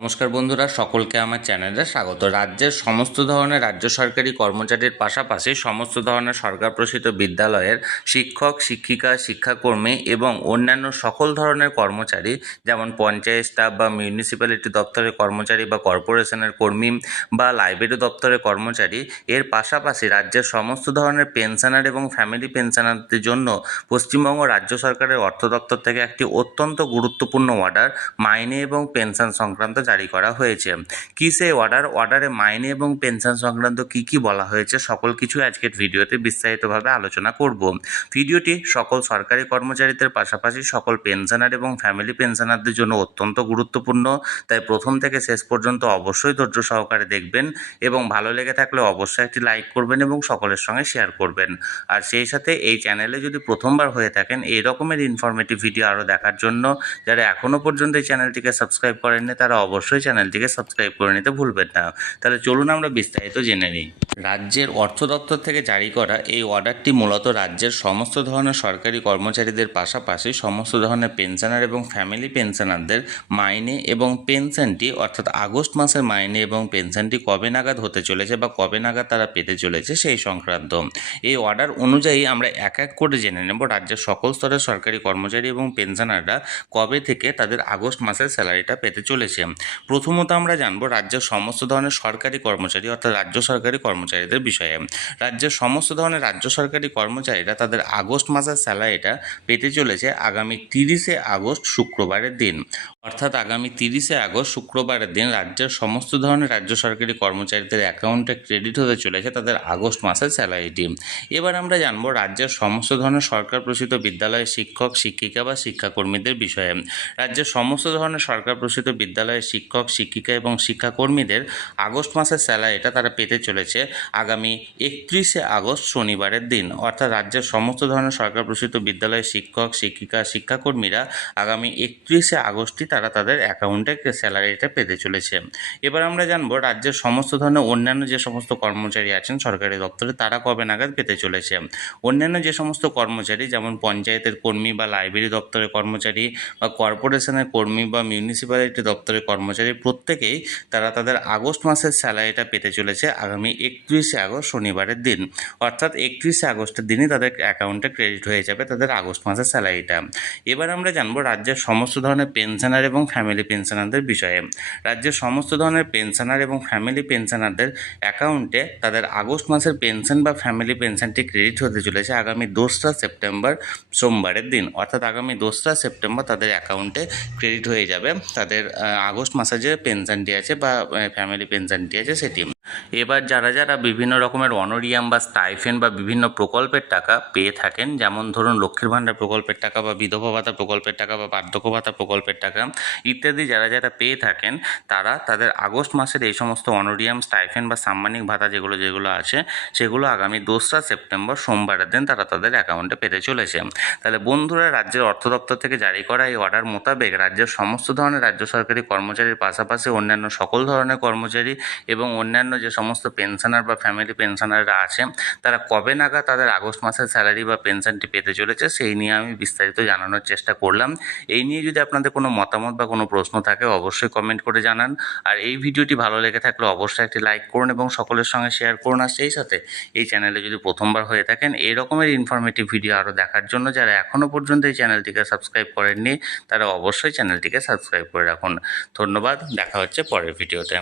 নমস্কার বন্ধুরা, সকলকে আমার চ্যানেলে স্বাগত। রাজ্যের সমস্ত ধরনের রাজ্য সরকারি কর্মচারীর পাশাপাশি সমস্ত ধরনের সরকার প্রসিত বিদ্যালয়ের শিক্ষক, শিক্ষিকা, শিক্ষাকর্মী এবং অন্যান্য সকল ধরনের কর্মচারী, যেমন পঞ্চায়েত স্টাফ বা মিউনিসিপ্যালিটি দপ্তরের কর্মচারী বা কর্পোরেশনের কর্মী বা লাইব্রেরি দপ্তরের কর্মচারী, এর পাশাপাশি রাজ্যের সমস্ত ধরনের পেনশনার এবং ফ্যামিলি পেনশনারদের জন্য পশ্চিমবঙ্গ রাজ্য সরকারের অর্থ দপ্তর থেকে একটি অত্যন্ত গুরুত্বপূর্ণ অর্ডার মাইনে এবং পেনশন সংক্রান্ত জারি করা হয়েছে। কি অর্ডার অর্ডারে মাইনে এবং পেনশন সংক্রান্ত কি কি বলা হয়েছে সকল কিছু আজকের ভিডিওতে বিস্তারিতভাবে আলোচনা করব। ভিডিওটি সকল সরকারি কর্মচারীদের পাশাপাশি সকল পেনশনার এবং ফ্যামিলি পেনশনারদের জন্য অত্যন্ত গুরুত্বপূর্ণ। তাই প্রথম থেকে শেষ পর্যন্ত অবশ্যই ধৈর্য সহকারে দেখবেন এবং ভালো লেগে থাকলে অবশ্যই একটি লাইক করবেন এবং সকলের সঙ্গে শেয়ার করবেন। আর সেই সাথে এই চ্যানেলে যদি প্রথমবার হয়ে থাকেন, এই রকমের ইনফরমেটিভ ভিডিও আরও দেখার জন্য, যারা এখনও পর্যন্ত এই চ্যানেলটিকে সাবস্ক্রাইব করেননি, তারা অবশ্যই চ্যানেলটিকে সাবস্ক্রাইব করে নিতে ভুলবেন না। তাহলে চলুন আমরা বিস্তারিত জেনে নিই। রাজ্যের অর্থ দপ্তর থেকে জারি করা এই অর্ডারটি মূলত রাজ্যের সমস্ত ধরনের সরকারি কর্মচারীদের পাশাপাশি সমস্ত ধরনের পেনশনার এবং ফ্যামিলি পেনশনারদের মাইনে এবং পেনশনটি, অর্থাৎ আগস্ট মাসের মাইনে এবং পেনশনটি কবে নাগাদ হতে চলেছে বা কবে নাগাদ তারা পেতে চলেছে সেই সংক্রান্ত। এই অর্ডার অনুযায়ী আমরা এক এক করে জেনে নেব রাজ্যের সকল স্তরের সরকারি কর্মচারী এবং পেনশনাররা কবে থেকে তাদের আগস্ট মাসের স্যালারিটা পেতে চলেছে। প্রথমত আমরা জানব রাজ্যের সমস্ত ধরনের সরকারি কর্মচারী, অর্থাৎ রাজ্য সরকারি কর্মচারীদের বিষয়ে। রাজ্যের সমস্ত ধরনের রাজ্য সরকারি কর্মচারীরা তাদের আগস্ট মাসের স্যালারিটা পেতে চলেছে আগামী তিরিশে আগস্ট শুক্রবারের দিন। অর্থাৎ আগামী তিরিশে আগস্ট শুক্রবারের দিন রাজ্যের সমস্ত ধরনের রাজ্য সরকারি কর্মচারীদের অ্যাকাউন্টে ক্রেডিট হতে চলেছে তাদের আগস্ট মাসের স্যালারিটি। এবার আমরা জানব রাজ্যের সমস্ত ধরনের সরকার প্রসূত বিদ্যালয়ের শিক্ষক, শিক্ষিকা বা শিক্ষাকর্মীদের বিষয়ে। রাজ্যের সমস্ত ধরনের সরকার প্রসূত বিদ্যালয়ের শিক্ষক, শিক্ষিকা এবং শিক্ষাকর্মীদের আগস্ট মাসের স্যালারিটা তারা পেতে চলেছে। আগামী একত্রিশে আগস্ট শনিবারের দিন। অর্থাৎ রাজ্যের সমস্ত ধরনের সরকার প্রসূত বিদ্যালয়ের শিক্ষক, শিক্ষিকা, শিক্ষাকর্মীরা আগামী একত্রিশে আগস্টই তারা তাদের অ্যাকাউন্টে স্যালারিটা পেতে চলেছে। এবার আমরা জানব রাজ্যের সমস্ত ধরনের অন্যান্য যে সমস্ত কর্মচারী আছেন সরকারি দপ্তরে, তারা কবে নাগাদ পেতে চলেছে? অন্যান্য যে সমস্ত কর্মচারী, যেমন পঞ্চায়েতের কর্মী বা লাইব্রেরি দপ্তরের কর্মচারী বা কর্পোরেশনের কর্মী বা মিউনিসিপ্যালিটি দপ্তরের কর্মচারী, প্রত্যেকেই তারা তাদের আগস্ট মাসের স্যালারিটা পেতে চলেছে আগামী একত্রিশে আগস্ট শনিবারের দিন। অর্থাৎ একত্রিশে আগস্টের দিনই তাদের অ্যাকাউন্টে ক্রেডিট হয়ে যাবে তাদের আগস্ট মাসের স্যালারিটা এবার আমরা জানব রাজ্যের সমস্ত ধরনের পেনশনার এবং ফ্যামিলি পেনশনারদের বিষয়ে। রাজ্যের সমস্ত ধরনের পেনশনার এবং ফ্যামিলি পেনশনারদের অ্যাকাউন্টে তাদের আগস্ট মাসের পেনশন বা ফ্যামিলি পেনশনটি ক্রেডিট হতে চলেছে আগামী দোসরা সেপ্টেম্বর সোমবারের দিন। অর্থাৎ আগামী দোসরা সেপ্টেম্বর তাদের অ্যাকাউন্টে ক্রেডিট হয়ে যাবে। তাদের আগস্ট মাসে যে পেনশনটি আছে বা ফ্যামিলি পেনশনটি আছে সেটি। এবার যারা যারা বিভিন্ন রকমের অনরিয়াম বা স্টাইফেন বা বিভিন্ন প্রকল্পের টাকা পেয়ে থাকেন, যেমন ধরুন লক্ষ্মীর ভাণ্ডার প্রকল্পের টাকা বা বিধবা ভাতা প্রকল্পের টাকা বা বার্ধক্য ভাতা প্রকল্পের টাকা, ইত্যাদি যারা যারা পেয়ে থাকেন, তারা তাদের আগস্ট মাসের এই সমস্ত অনরিয়াম, স্টাইফেন বা সাম্মানিক ভাতা যেগুলো যেগুলো আছে, সেগুলো আগামী দোসরা সেপ্টেম্বর সোমবারের দিন তারা তাদের অ্যাকাউন্টে পেতে চলেছে। তাহলে বন্ধুরা, রাজ্যের অর্থ দপ্তর থেকে জারি করা এই অর্ডার মোতাবেক রাজ্যের সমস্ত ধরনের রাজ্য সরকারি কর্মচারীর পাশাপাশি অন্যান্য সকল ধরনের কর্মচারী এবং অন্যান্য সমস্ত পেনশনার বা ফ্যামিলি পেনশনাররা আছে, তারা কবে নাগাদ তাদের আগস্ট মাসের স্যালারি বা পেনশনটি পেতে চলেছে, সেই নিয়ে আমি বিস্তারিত জানানোর চেষ্টা করলাম। এই নিয়ে যদি আপনাদের কোনো মতামত বা কোনো প্রশ্ন থাকে, অবশ্যই কমেন্ট করে জানান। আর এই ভিডিওটি ভালো লেগে থাকলে অবশ্যই একটি লাইক করুন এবং সকলের সঙ্গে শেয়ার করুন। আর সেই সাথে এই চ্যানেলে যদি প্রথমবার হয়ে থাকেন, এই রকমের ইনফরমেটিভ ভিডিও আরও দেখার জন্য যারা এখনও পর্যন্ত এই চ্যানেলটিকে সাবস্ক্রাইব করেননি, তারা অবশ্যই চ্যানেলটিকে সাবস্ক্রাইব করে রাখুন। ধন্যবাদ, দেখা হচ্ছে পরের ভিডিওতে